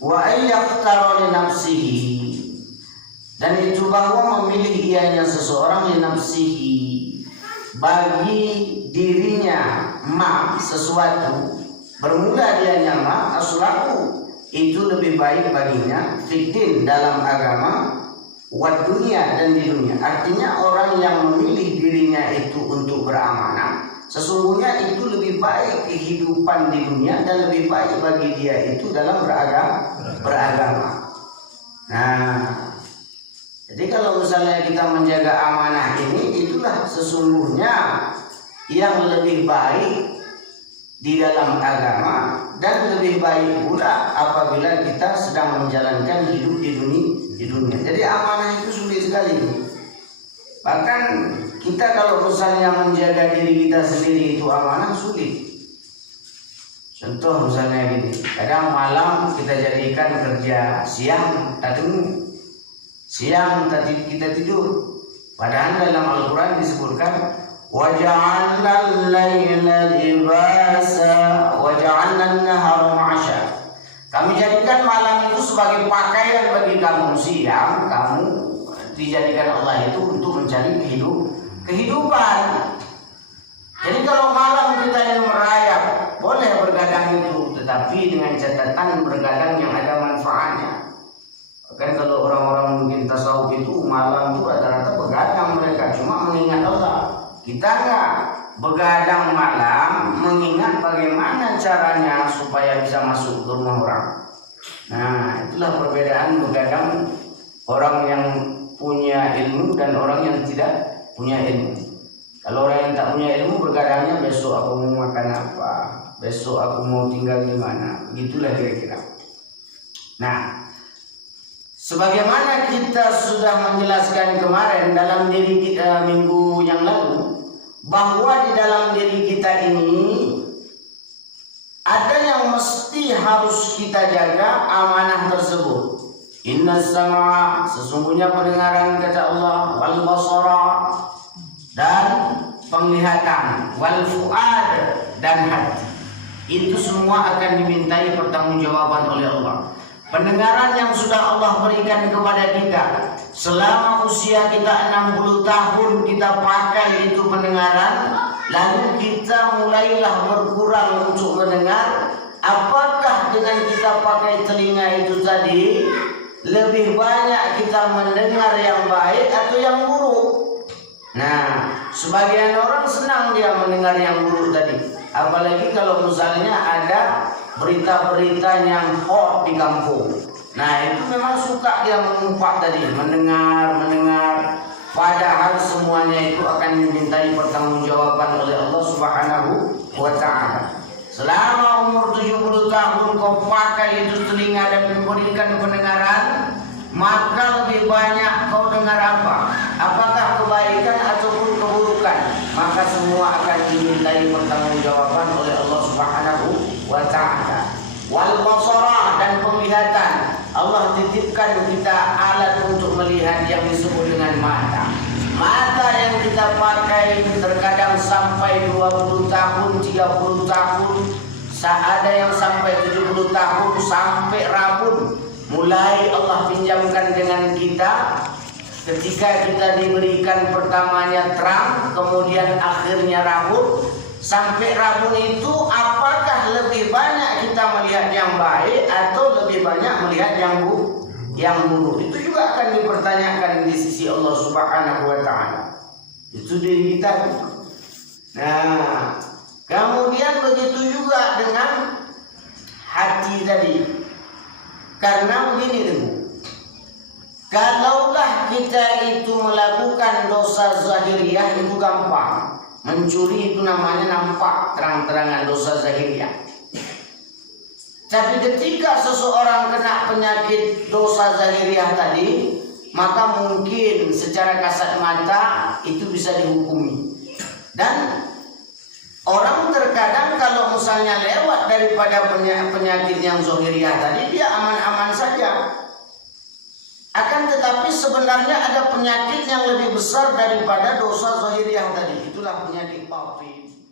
Wa ayyaqtaru li nafsihi, dan itu bahwa memilih ianya seseorang li nafsihi, bagi dirinya sesuatu, bermula dianya aslahu, itu lebih baik baginya fiddin dalam agama, wa dunia dan di dunia. Artinya orang yang memilih dirinya itu untuk beramanah, sesungguhnya itu lebih baik kehidupan di dunia dan lebih baik bagi dia itu dalam beragama. Nah, jadi kalau misalnya kita menjaga amanah ini, itulah sesungguhnya yang lebih baik di dalam agama, dan lebih baik pula apabila kita sedang menjalankan hidup di dunia. Jadi amanah itu sulit sekali. Bahkan kita kalau misalnya menjaga diri kita sendiri itu amanah sulit. Contoh misalnya gini, kadang malam kita jadikan kerja, siang kita tidur. Padahal dalam Al-Quran disebutkan waja'alna al-laila libasa waja'alna an-nahara ma'asya. Kami jadikan malam itu sebagai pakaian bagi kamu, siang kamu dijadikan Allah itu untuk mencari kehidupan. Jadi kalau malam kita ingin merayap, boleh bergadang itu, tetapi dengan catatan bergadang yang ada manfaatnya. Kan kalau orang-orang mungkin tasawuf itu malam itu rata-rata begadang mereka, cuma mengingat Allah. Kita enggak begadang malam mengingat bagaimana caranya supaya bisa masuk ke rumah orang. Nah, itulah perbedaan begadang orang yang punya ilmu dan orang yang tidak punya ilmu. Kalau orang yang tak punya ilmu bergadangnya besok aku mau makan apa, besok aku mau tinggal di mana, begitulah kira-kira. Nah, sebagaimana kita sudah menjelaskan kemarin dalam diri kita minggu yang lalu, bahwa di dalam diri kita ini ada yang mesti harus kita jaga amanah tersebut. Inna sam'a, sesungguhnya pendengaran kata Allah, wal basara, dan penglihatan, wal fuad, dan hati. Itu semua akan dimintai pertanggungjawaban oleh Allah. Pendengaran yang sudah Allah berikan kepada kita selama usia kita 60 tahun kita pakai itu pendengaran, lalu kita mulailah berkurang untuk mendengar. Apakah dengan kita pakai telinga itu tadi lebih banyak kita mendengar yang baik atau yang buruk? Nah, sebagian orang senang dia mendengar yang buruk tadi, apalagi kalau misalnya ada berita-berita yang hot di kampung. Nah, itu memang suka dia mengumpat tadi, mendengar. Padahal semuanya itu akan dimintai pertanggungjawaban oleh Allah Subhanahu wa ta'ala. Selama umur 70 tahun kau pakai itu telinga dan diberikan pendengaran, maka lebih banyak kau dengar apa? Apakah kebaikan ataupun keburukan? Maka semua akan dimintai pertanggungjawaban oleh Allah Subhanahu wa ta'ala. Wal basara, dan penglihatan. Allah titipkan kita alat untuk melihat yang disebut dengan mata. Mata yang kita pakai terkadang sampai 20 tahun, 30 tahun, ada yang sampai 70 tahun, sampai rabun. Mulai Allah pinjamkan dengan kita. Ketika kita diberikan pertamanya terang, kemudian akhirnya rabun. Sampai rabun itu apakah lebih banyak kita melihat yang baik atau lebih banyak melihat yang buruk? Itu juga akan dipertanyakan di sisi Allah Subhanahu wa ta'ala. Itu diri kita. Nah, kemudian begitu juga dengan hati tadi. Karena begini, kalaulah kita itu melakukan dosa zahiriyah itu gampang. Mencuri itu namanya nampak terang-terangan dosa zahiriyah. Tapi ketika seseorang kena penyakit dosa zahiriyah tadi, maka mungkin secara kasat mata itu bisa dihukumi. Dan orang terkadang kalau misalnya lewat daripada penyakit yang zahiriyah tadi, dia aman-aman saja. Akan tetapi sebenarnya ada penyakit yang lebih besar daripada dosa zahiriyah tadi. Itulah penyakit batin.